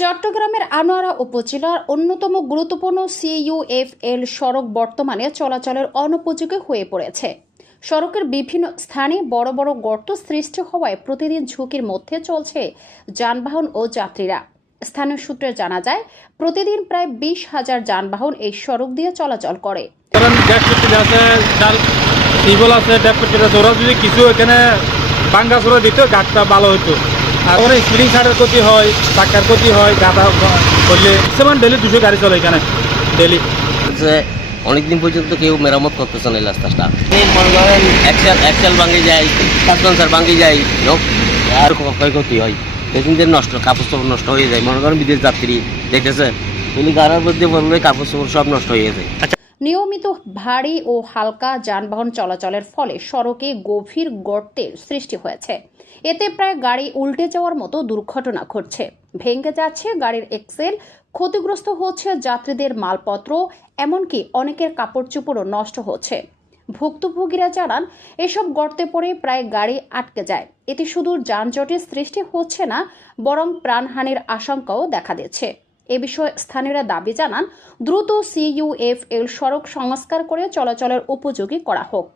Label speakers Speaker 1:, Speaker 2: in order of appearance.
Speaker 1: চট্টগ্রামের আনোয়ারা উপজেলার অন্যতম গুরুত্বপূর্ণ সিইউএফএল সড়ক বর্তমানে চলাচলের অনুপযোগী হয়ে পড়েছে। সড়কের বিভিন্ন স্থানে বড় বড় গর্ত সৃষ্টি হওয়ায় প্রতিদিন ঝুঁকির মধ্যে চলছে যানবাহন ও যাত্রীরা। স্থানীয় সূত্রে জানা যায়, প্রতিদিন প্রায় বিশ হাজার যানবাহন এই সড়ক দিয়ে চলাচল করে।
Speaker 2: কিছু এখানে ভালো হতো। আর ওখানে স্পিডিং সারের ক্ষতি হয় চাকার ক্ষতি হয় গাদা করলে। সেমন ডেলি দুশো গাড়ি চলে এখানে ডেলি
Speaker 3: যে অনেকদিন পর্যন্ত কেউ মেরামত করতেছে না এই রাস্তাটা। মনে করেন একশাল একশাল ভাঙে যায় সাসপেন্সার ভাঙে যায় লোক। আর ক্ষয়ক্ষতি হয়। পেসেঞ্জার নষ্ট কাপড় চোপড় নষ্ট হয়ে যায়। মনে করেন বিদেশ যাত্রী দেখতেছে এগুলি গাড়ার মধ্যে কাপড় চোপড় সব নষ্ট হয়ে যায়।
Speaker 1: নিয়মিত ভারী ও হালকা যানবাহন চলাচলের ফলে সড়কে গভীর গর্তের সৃষ্টি হয়েছে। এতে প্রায় গাড়ি উল্টে যাওয়ার মতো দুর্ঘটনা ঘটছে। ভেঙে যাচ্ছে গাড়ির এক্সেল, ক্ষতিগ্রস্ত হচ্ছে যাত্রীদের মালপত্র, এমনকি অনেকের কাপড় চোপড়ও নষ্ট হচ্ছে। ভুক্তভোগীরা জানান, এসব গর্তে পড়ে প্রায় গাড়ি আটকে যায়। এতে শুধু যানজটের সৃষ্টি হচ্ছে না, বরং প্রাণহানির আশঙ্কাও দেখা দিচ্ছে। এ বিষয়ে স্থানীয়রা দাবি জানান দ্রুত সিইউএফএল সড়ক সংস্কার করে চলাচলের উপযোগী করা হোক।